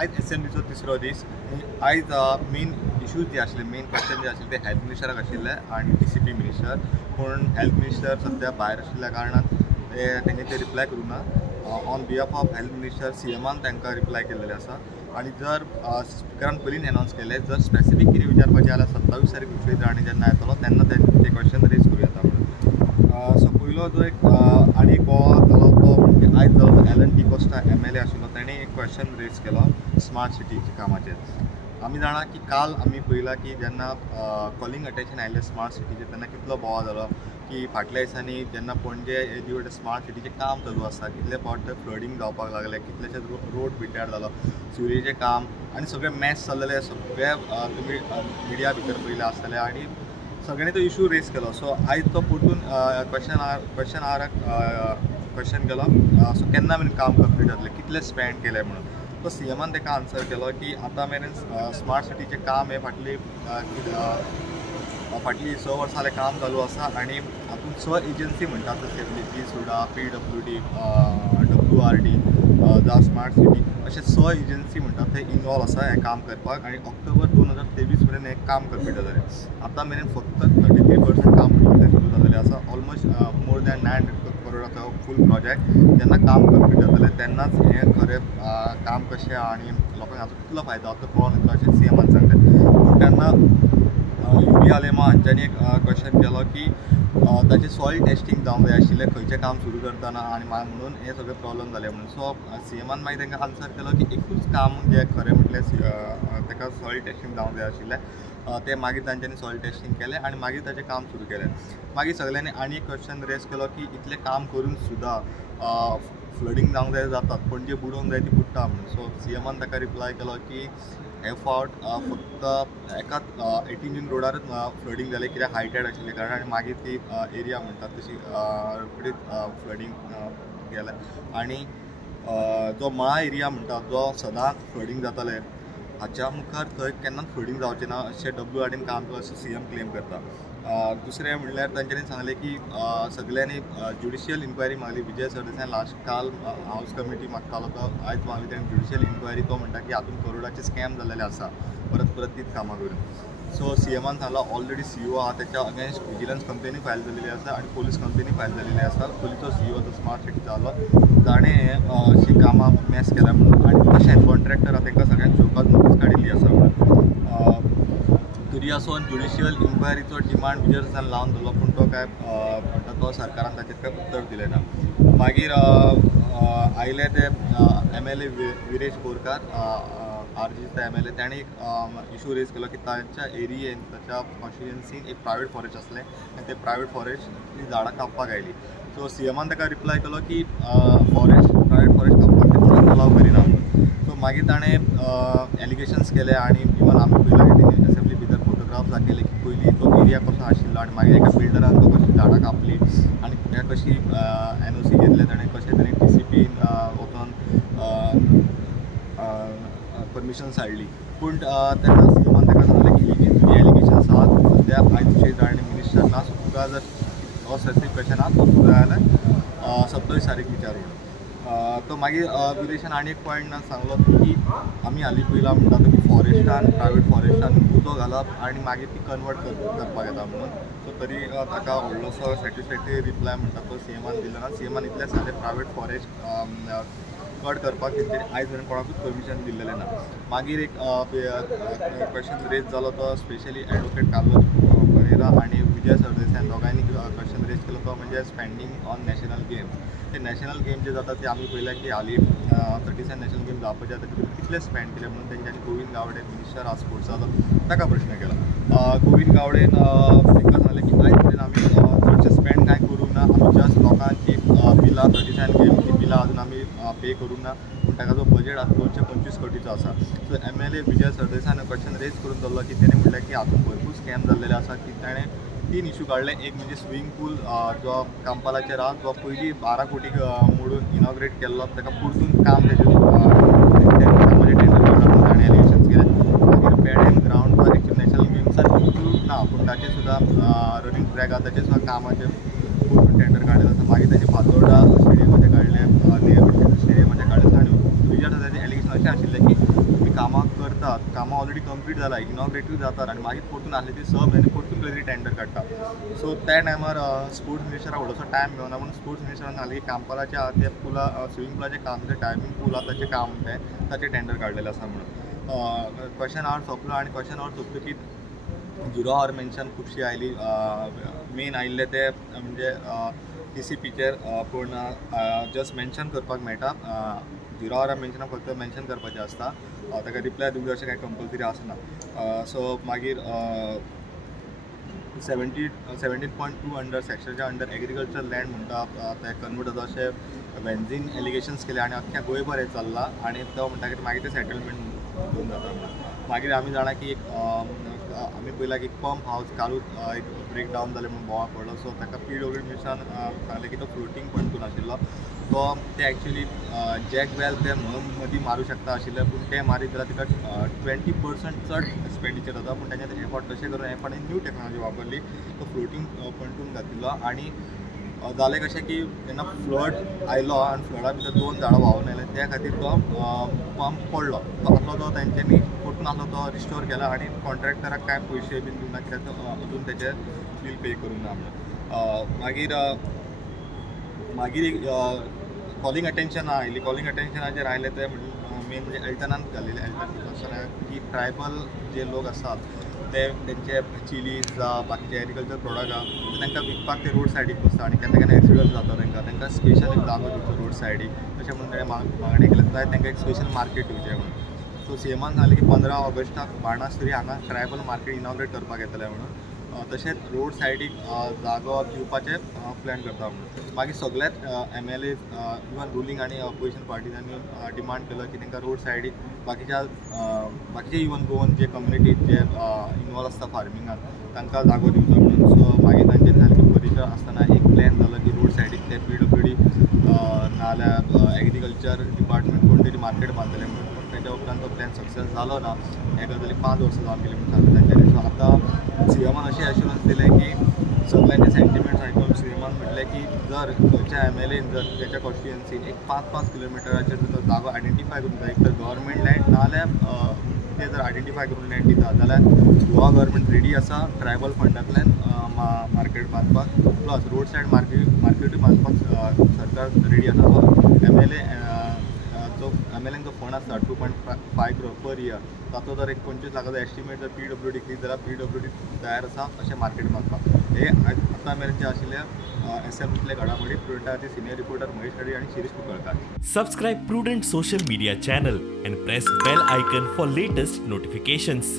आज एसेंब्लीचो तिसरो दीस आज मेन इश्यूज जे आशिल्ले मेन क्वेश्चन जे आशिल्ले ते हेल्थ मिनिस्टराक आशिल्ले आनी DCP मिनिस्टर पूण हेल्थ मिनिस्टर सद्या भायर आशिल्ल्या कारणान तेंगे ते रिप्लाय करूना on behalf of health minister CMान तांकां रिप्लाय केल्लेले आसा आनी जर स्पिकरान पयलीं अनावन्स केले जर स्पेसिफीक कितें विचारपाचें जाल्यार 27 तारीख विश्वेश राणे जेन्ना येतलो तेन्ना ते क्वेश्चन रेज करूं येता म्हणून सो पयलो जो एक आनी गोवा जालो तो म्हणजे आयज जालो तो L&T कोस्टा MLA आशिल्लो ताणें एक क्वेश्चन रेज केलो स्मार्ट सिटीच्या कामाचेर आमी जाणा की काल आमी पळयलां की जेन्ना कॉलिंग अटेन्शन आयिल्लें स्मार्ट सिटीचेर तेन्ना कितलो बोवाळ जालो की फाटल्या दिसांनी जेन्ना पणजे एजी वटेन स्मार्ट सिटीचें काम चालू आसा कितले फावट फ्लडींग जावपाक लागलें कितलेशेच रोड पिड्ड्यार जालो सिवरेजेचें काम आनी सगळें मॅस चल्लेलें सगळें तुमी मिडिया भितर पयलें आसतलें आनी सगळ्यांनी तो इशू रेज केलो सो आयज तो परतून क्वेश्चन केलो सो केन्ना मेरेन काम कंप्लीट जातलें कितले स्पेंड केले म्हणून तो CMान ताका आन्सर केलो की आतां मेरेन स्मार्ट सिटीचें काम हे फाटली 6 वर्सां जालें काम चालू आसा आनी हातूंत 6 एजन्सी म्हणटात जशे सुडा PWD WRD जावं स्मार्ट सिटी अशे 6 एजन्सी म्हणटात ते इनवॉल्व आसा हें काम करपाक आनी ऑक्टोबर 2023 मेरेन हें काम कंप्लीट जातलें आतां मेरेन फक्त 33% काम सुरू जाल्लेलें आसा ऑलमोस्ट मोर दॅन 900 करोडाचो फूल प्रोजेक्ट जेन्ना काम कंप्लीट जातलें तेन्नाच हें खरें काम कशें आनी लोकांक हाचो कितलो फायदो जाता तो कळोन येतलो अशें CMान सांगलें पूण तेन्ना UB आलेमा हांच्यांनी एक क्वेश्चन केलो की ताचें सॉयल टेस्टींग जावंक जाय आशिल्लें खंयचें काम सुरू करतना आनी म्हणून हे सगळे प्रॉब्लम जाले म्हणून सो CMान मागीर तांकां आन्सर केलो की एकूच काम जें खरें म्हटल्यार ताका सॉयल टेस्टींग जावंक जाय आशिल्लें ते मागीर तांच्यांनी सॉयल टेस्टींग केलें आनी मागीर ताचें काम सुरू केलें मागीर सगळ्यांनी आनी एक क्वेश्चन रेज केलो की इतलें काम करून सुद्दां फ्लडींग जावंक जाय जातात पणजे बुडोवंक जाय ती बुडटा म्हणून सो CMान ताका रिप्लाय केलो की हे फावट फक्त एकाच 18 जून रोडारच फ्लडींग जालें कित्याक हायटेड आशिल्ले कारण आनी मागीर ती एरिया म्हणटात तशी रोखडीच फ्लडींग गेलें आनी जो मळा एरिया म्हणटा जो सदांच फ्लडींग जातालें हाच्या मुखार थंय केन्नाच फ्लडींग जावचें ना अशें WRDन काम केलां अशें CM क्लेम करता दुसरें म्हणल्यार तांच्यांनी सांगलें की सगळ्यांनी ज्युडिशियल इन्क्वायरी मागली विजय सरदेसायान लास्ट काल हावस कमिटी मागतालो तो आयज मागली ताणें ज्युडिशियल इन्क्वायरी तो म्हणटा की हातूंत करोडाचे स्कॅम जाल्लेले आसा परत तीच कामां करून सो CMान सांगलां ऑलरेडी CEO आहा तेच्या अगेन्स्ट विजिलन्स कंप्लेनी फायल जाल्ली आसा आनी पोलीस कंप्लेनी फायल जाल्ली आसा पयलींचो CEO जो स्मार्ट सिटी जालो ताणें अशी कामां मॅस केल्या म्हणून आनी तशेंच कॉन्ट्रॅक्टर आहा तांकां सगळ्यांक शोकाज नोटीस काडिल्ली आसा म्हणून तरी आसून ज्युडिशियल इन्क्वायरीचो डिमांड विजय सरदेसायान लावन दवरलो पूण तो काय म्हणटा तो सरकारान ताचेर काय उत्तर दिलें ना मागीर आयले ते MLA विरेश बोरकार RGचा MLA ताणें एक इशू रेज केलो की ताच्या एरियेन ताच्या कॉन्स्टिट्युएन्सीन एक प्रायवेट फॉरेस्ट आसलें आनी ते प्रायवेट फॉरेस्टची झाडां कापपाक आयली सो CMान ताका रिप्लाय केलो की प्रायवेट फॉरेस्ट कापपाक ते कोणाक अलाव करिना म्हणून सो मागीर ताणें एलिगेशन्स केले आनी इवन आमी पयलां की असेंब्ली भितर फोटोग्राफ्स दाखयले की पयलीं तो एरिया कसो आशिल्लो आनी मागीर एका बिल्डरान तो कशी झाडां कापली आनी ते कशी NOC घेतले ताणें कशें ताणें DCPन वचून परमिशन्स हाडली पूण तेन्ना CMान ताका सांगलें की ही तुजी एलिगेशन्स आहात सद्या आयज विशेश राणे मिनिस्टर ना सो तुका जर हो स्पेसिफीक क्वेश्चन आहा तो तुका जाय जाल्यार 27 तारीख विचारूं तो मागीर विदेशान आनी एक पॉयंट सांगलो की आमी हालीं पयलां म्हणटा की फॉरेस्टान प्रायवेट फॉरेस्टान उजो घालप आनी मागीर ती कन्वर्ट करपाक येता म्हणून सो तरी ताका व्हडलोसो सॅटिस्फॅक्टरी रिप्लाय म्हणटा तो CMान दिलो ना CMान इतलें सांगलें प्रायवेट फॉरेस्ट कट करपाक तेंच्यांनी आयज मेरेन कोणाकूच परमिशन दिल्लेलें ना मागीर एक क्वेश्चन रेज जालो तो स्पेशली एडवोकेट कार्लोस परेरा आनी विजय सरदेसायान दोगांयनी क्वेश्चन रेज केलो तो म्हणजे स्पेंडींग ऑन नॅशनल गेम्स ते नॅशनल गेम जे जाता ते आमी पळयल्या की हालीं 37 नॅशनल गेम जावपाचे आतां तितून कितले स्पेंड केले म्हणून तेंच्यांनी गोविंद गावडे मिनिस्टर आहा स्पोर्ट्साचो ताका प्रश्न केलो गोविंद गावडेन तांकां सांगलें की आयज मेरेन आमी चडशें स्पेंड कांय करूंक ना आमी जस्ट लोकांची बिलां 37 गेमची बिलां अजून आमी पे करूंक ना पूण ताका जो बजेट आसा 225 कोटीचो आसा सो MLA विजय सरदेसायान क्वेश्चन रेज करून दवरलो की तेणें म्हटलें की हातूंत भरपूर स्कॅम जाल्लेले आसा की ताणें 3 इशू काडले एक म्हणजे स्विमींग पूल जो कांपालाचेर आहा जो पयलीं 12 कोटीक मोडून इनॉग्रेट केल्लो ताका परतून काम तेजें कामाचें टेंडर काडून ताणें एलिगेशन्स केले मागीर पेडेम ग्रावंड फॉर एक्चुअल नॅशनल गेम्सान इन्क्लूड ना पूण ताचेर सुद्दां रनिंग ट्रॅक आहा ताचेर सुद्दां कामाचें परतून टेंडर काडिल्लें आसा मागीर ताणें फातोर्डा स्टेडियमाचें काडलें नेहरू स्टेडियमाचें काडलें आनी विजय सरदेसायाचें एलिगेशन अशें आशिल्लें की कामां करतात, कामां ऑलरेडी कंप्लीट जाला, इनॉग्रेटिव्ह जातात आनी मागीर परतून आहली ती सब आनी परतून खंय तरी टेंडर काडटा. सो त्या टायमार स्पोर्ट्स मिनिस्टराक व्हडलोसो टायम मेळना म्हणून स्पोर्ट्स मिनिस्टरान सांगलें की कामपालाचें ते पुला स्विमींग पुलाचें काम जें डायवींग पूल आसा ताचें काम तें ताचें टेंडर काडलेलें आसा म्हणून. क्वेश्चन आवर सोंपलो आनी क्वेश्चन आवर सोंपतकीच 0 आवर मेन्शन खुबशीं आयलीं. मेन आयिल्ले ते म्हणजे TCPचेर पूण जस्ट मेन्शन करपाक मेळटा. 0 आवर मेन्शनाक फक्त मेन्शन करपाचें आसता, ताका रिप्लाय दिवचें अशें कांय कंपल्सरी आसना. सो मागीर 17.2 अंडर सेक्शनाच्या अंडर एग्रीकल्चर लँड म्हणटा ते कन्वर्ट जाता अशें वेन्झीन एलिगेशन्स केले आनी अख्ख्या गोंयभर हें चल्लां आनी तो म्हणटा की मागीर ते सेटलमेंट घेवन जाता म्हणून. मागीर आमी जाणा की आमी पळयलां की पंप हावस कालूच एक ब्रेक डावन जालें म्हणून बोवाळ पडलो. सो ताका PWD मिनिस्टरान सांगलें की तो फ्लोटींग पॉयंट आशिल्लो तो ते एक्चुली जॅक वेल ते मदीं मारूं शकता आशिल्ले, पूण ते मारीत जाल्यार तिका 20% चड एक्सपेंडिचर जाता. पूण ताणें एफर्ट तशें करून एफर्ट न्यू टॅक्नोलॉजी वापरली, तो फ्लोटींग पॉयंटून घातिल्लो. आनी जालें कशें की जेन्ना फ्लड आयलो आनी फ्लडा भितर 2 झाडां व्हांवून आयले त्या खातीर तो पंप पडलो. तो आसलो तो तेंच्यांनी परतून आसलो तो रिस्टोर केला आनी कॉन्ट्रॅक्टराक कांय पयशे बीन दिवना कित्याक अजून तेचे बील पे करूंक ना म्हणून. मागीर कॉलिंग अटेन्शन आयली. कॉलिंग अटेन्शनाचेर आयले ते मेन म्हणजे एल्टनान घाल्लेले. एल्टन की ट्रायबल जे लोक आसात ते तेंचे चिलीज बाकीचे एग्रीकल्चर प्रोडक्ट आहा तांकां विकपाक ते रोड सायडीक बसता आनी केन्ना केन्ना एक्सिडंट जाता तांकां स्पेशल एक जागो दिवचो रोड सायडीक तशें म्हणून ताणें मागणी केलें जाय तांकां एक स्पेशल मार्केट दिवचें म्हणून. सो CMान सांगलें की 15 ऑगस्टाक बाणासुरी हांगा ट्रायबल मार्केट इनॉग्रेट करपाक येतलें म्हणून. तशेंच रोड सायडीक जागो दिवपाचें प्लॅन करता म्हणून. मागीर सगळ्याच MLA इवन रुलींग आनी अपोजिशन पार्टीजांनी डिमांड केलो की तांकां रोड सायडीक बाकीचे इवन गोवन जे कम्युनिटीज जे इनवॉल्व आसता फार्मिंगान तांकां जागो दिवचो म्हणून. सो मागीर तांच्यांनी सांगलें की परिसर आसतना एक प्लॅन जालो की रोड सायडीक ते PWD नाल्यार एग्रीकल्चर डिपार्टमेंट कोण तरी मार्केट बांदतलें म्हणून. पूण तेच्या उपरांत तो प्लॅन सक्सेस जालो ना. हे गजाली 5 वर्सां जावन गेलीं म्हणून सांगलें तांच्यांनी. सो आतां CMान अशें एश्युरन्स दिलें की सगळ्यांचे सेंटिमेंट्स आयकून CMान म्हटलें की जर खंयच्या MLAन जर तेच्या कॉन्स्टिट्युएन्सीन एक 5-5 किलोमिटराचेर जर तो जागो आयडेंटिफाय करून जाय, एक तर गव्हर्मेंट लँड नाल्यार ते जर आयडेंटिफाय करून लँड दिता जाल्यार गोवा गव्हर्मेंट रेडी आसा ट्रायबल फंडांतल्यान मार्केट बांदपाक. प्लस रोड सायड मार्केटूय बांदपाक सरकार रेडी आसा. सो MLAंक जो फंड आसा 2.5 crore पर इयर ताचो जर एक 25 लाखाचो एस्टिमेट जर PWD दित जाल्यार PWD तयार आसा अशें मार्केट बांदपाक. हे आतां मेरेनचे आशिल्ले SMतले घडामोडी. प्रुडंटा खातीर सिनियर रिपोर्टर महेश खडे आनी Shirish Kunkalkar. Subscribe Prudent social media channel and press bell icon for latest notifications.